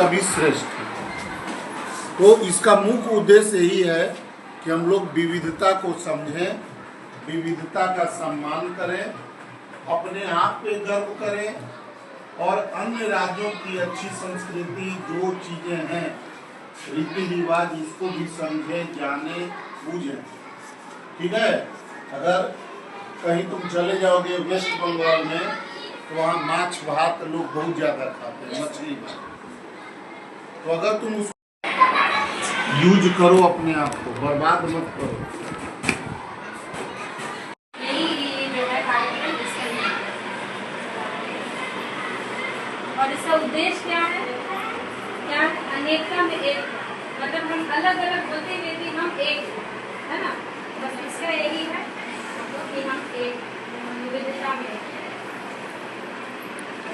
तभी श्रेष्ठ है। तो इसका मुख्य उद्देश्य यही है कि हम लोग विविधता को समझें, विविधता का सम्मान करें, अपने आप पे गर्व करें और अन्य राज्यों की अच्छी संस्कृति जो चीज़ें हैं, रीति रिवाज, इसको भी समझें, जाने, बूझें। ठीक है। अगर कहीं तुम चले जाओगे वेस्ट बंगाल में तो वहाँ माछ भात लोग बहुत ज़्यादा खाते हैं, मछली भात। तो अगर तुम उसको यूज करो, अपने आप को बर्बाद मत करो। और इसका उद्देश्य क्या है? क्या अनेकता में एक, मतलब हम अलग अलग होते हुए भी हम एक है ना। बस इसका यही है कि हम एक विविधता में।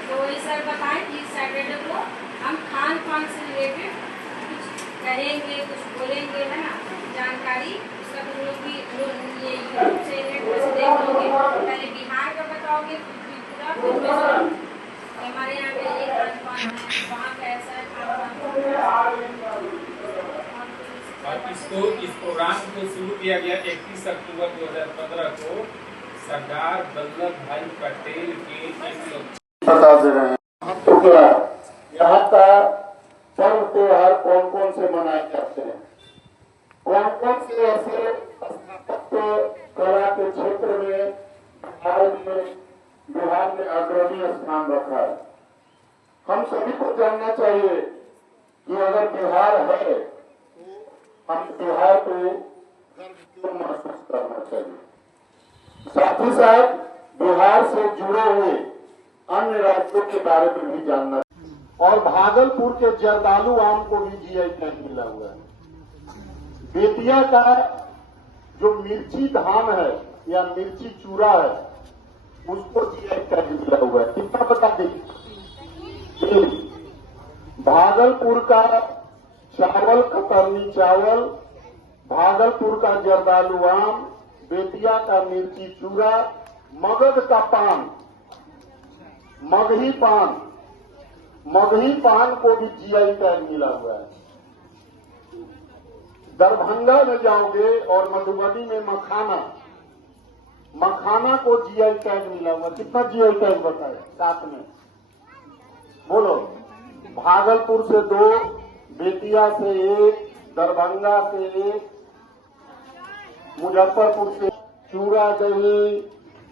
तो ये सर बताएं कि सैटरडे को हम खान पान से रिलेटेड कुछ करेंगे, कुछ बोलेंगे, है ना। जानकारी उसका तुम लोग भी ये यूट्यूब से नेट से देख लोगे। पहले बिहार का बताओगे पूरा, हमारे यहाँ पे एक खान पान है, वहाँ कैसा है खान पान। और इस प्रोग्राम को शुरू किया गया 31 अक्टूबर 2015 को सरदार वल्लभ भाई पटेल के बता दे रहे हैं। तो क्या यहाँ का पर्व त्योहार कौन कौन से मनाए जाते हैं, कौन कौन से ऐसे स्थापत्य कला के क्षेत्र में बिहार में अग्रणी स्थान रखा है। हम सभी को जानना चाहिए कि अगर बिहार है, हम बिहार को गर्व क्यों महसूस करना चाहिए। साथ ही साथ बिहार से जुड़े हुए अन्य राज्यों के बारे में भी जानना। और भागलपुर के जर्दालू आम को भी जीआई टैग मिला हुआ है। बेतिया का जो मिर्ची धान है या मिर्ची चूरा है, उसको जीआई टैग मिला हुआ है। कितना बता देखिए, भागलपुर का चावल, कतरनी चावल, भागलपुर का जर्दालू आम, बेतिया का मिर्ची चूरा, मगध का पान, मगही पान को भी जीआई टैग मिला हुआ है। दरभंगा में जाओगे और मधुबनी में मखाना को जीआई टैग मिला हुआ। कितना जीआई टैग बताए साथ में बोलो। भागलपुर से 2, बेतिया से 1, दरभंगा से 1, मुजफ्फरपुर से चूड़ा दही,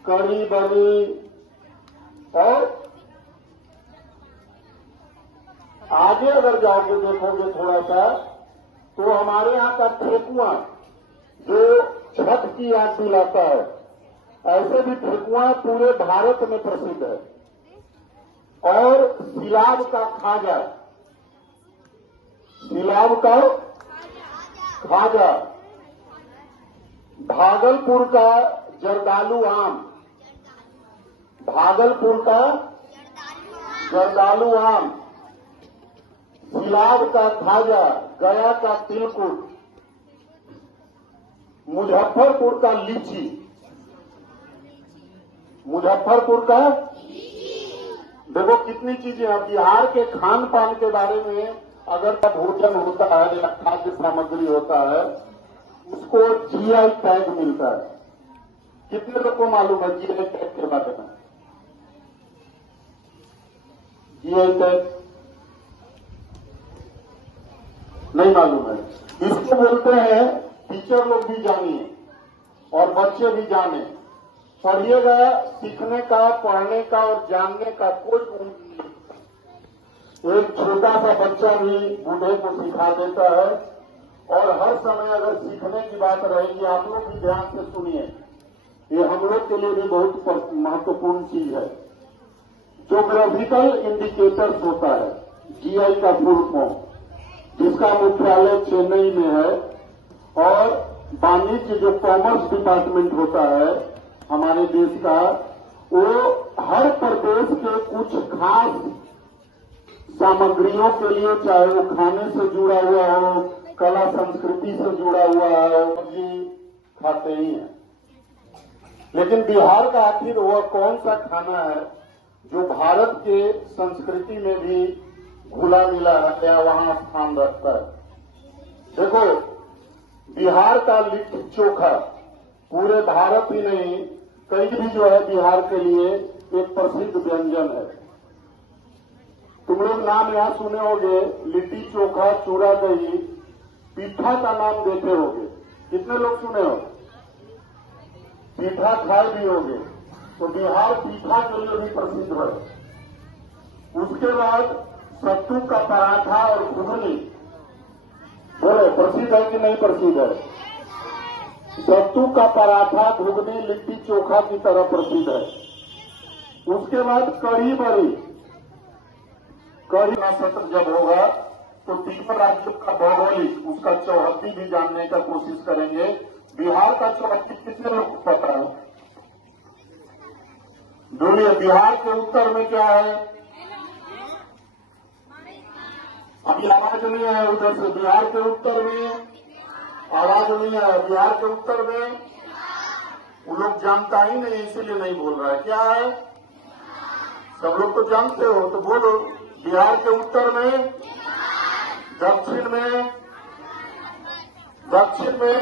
कढ़ी बड़ी, और आगे अगर जाओगे देखोगे थोड़ा सा तो हमारे यहाँ का ठेकुआ जो छठ की याद दिलाता है, ऐसे भी ठेकुआ पूरे भारत में प्रसिद्ध है। और सिलाब का खाजा, भागलपुर का जर्दालू आम, सिलाब का खाजा, गया का तिलकुट, मुजफ्फरपुर का लीची, देखो कितनी चीजें हैं। बिहार के खान पान के बारे में अगर भोजन होता है या खाद्य सामग्री होता है, उसको जीआई टैग मिलता है। कितने लोग को मालूम है जीआई टैग के बारे में? जीआई टैग नहीं मालूम है। इसको बोलते हैं, टीचर लोग भी जानिए और बच्चे भी जाने। पढ़िएगा, सीखने का, पढ़ने का और जानने का कोई उम्र नहीं। एक छोटा सा बच्चा भी बूढ़े को सिखा देता है। और हर समय अगर सीखने की बात रहेगी, आप लोग भी ध्यान से सुनिए, ये हम लोग के लिए भी बहुत महत्वपूर्ण चीज है। ज्योग्राफिकल इंडिकेटर्स होता है, जीआई का फुल फॉर्म, जिसका मुख्यालय चेन्नई में है। और वाणिज्य जो कॉमर्स डिपार्टमेंट होता है हमारे देश का, वो हर प्रदेश के कुछ खास सामग्रियों के लिए, चाहे वो खाने से जुड़ा हुआ हो, कला संस्कृति से जुड़ा हुआ हो, जी खाते ही हैं। लेकिन बिहार का आखिर वह कौन सा खाना है जो भारत के संस्कृति में भी घुला मिला है या वहां स्थान रखता है। देखो, बिहार का लिट्टी चोखा पूरे भारत ही नहीं, कहीं भी जो है बिहार के लिए एक प्रसिद्ध व्यंजन है। तुम लोग नाम यहाँ सुने होंगे, लिट्टी चोखा, चूड़ा दही, पीठा का नाम देते होंगे। कितने लोग सुने हो? पीठा खाए भी होंगे। तो बिहार पीठा के लिए भी प्रसिद्ध है। उसके बाद सत्तू का पराठा और घुगनी, बोले प्रसिद्ध है कि नहीं प्रसिद्ध है? सत्तू का पराठा, घुगनी, लिट्टी चोखा की तरह प्रसिद्ध है। उसके बाद कढ़ी बड़ी, कढ़ी का सत्र जब होगा तो तीनों राज्यों का भौगोलिक उसका चौहद्दी भी जानने का कोशिश करेंगे। बिहार का चौहद्दी कितने लोग को पता है? बोलिए, बिहार के उत्तर में क्या है? अभी आवाज नहीं है उधर से। बिहार के उत्तर में आवाज नहीं है। बिहार के उत्तर में वो लोग जानता ही नहीं, इसीलिए नहीं बोल रहा है। क्या है? सब लोग तो जानते हो, तो बोलो। बिहार के उत्तर में, दक्षिण में, दक्षिण में,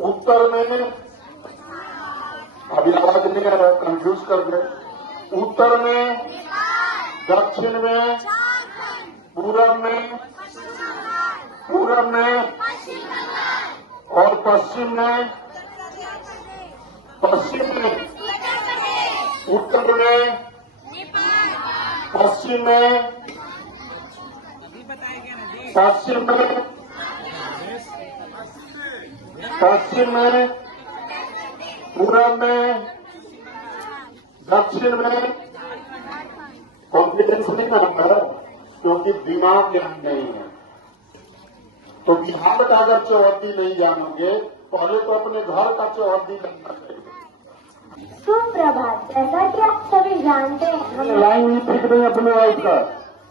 उत्तर में, अभी आवाज नहीं आ रहा, कंफ्यूज कर दे। उत्तर में, दक्षिण में, पूरब में, पूरब में और पश्चिम में, पश्चिम में, उत्तर में, पश्चिम में, पश्चिम में, पश्चिम में, पूरब में, दक्षिण में। कॉन्फिडेंस नहीं करना क्योंकि दिमाग यहाँ नहीं है। तो बिहार का अगर चौहद्दी नहीं जानोगे, पहले तो अपने घर का चौहद्दी जानना चाहिए। सुप्रभात। जैसा कि आप सभी जानते हैं, लाइन ही ठीक नहीं अपने वाइफ का।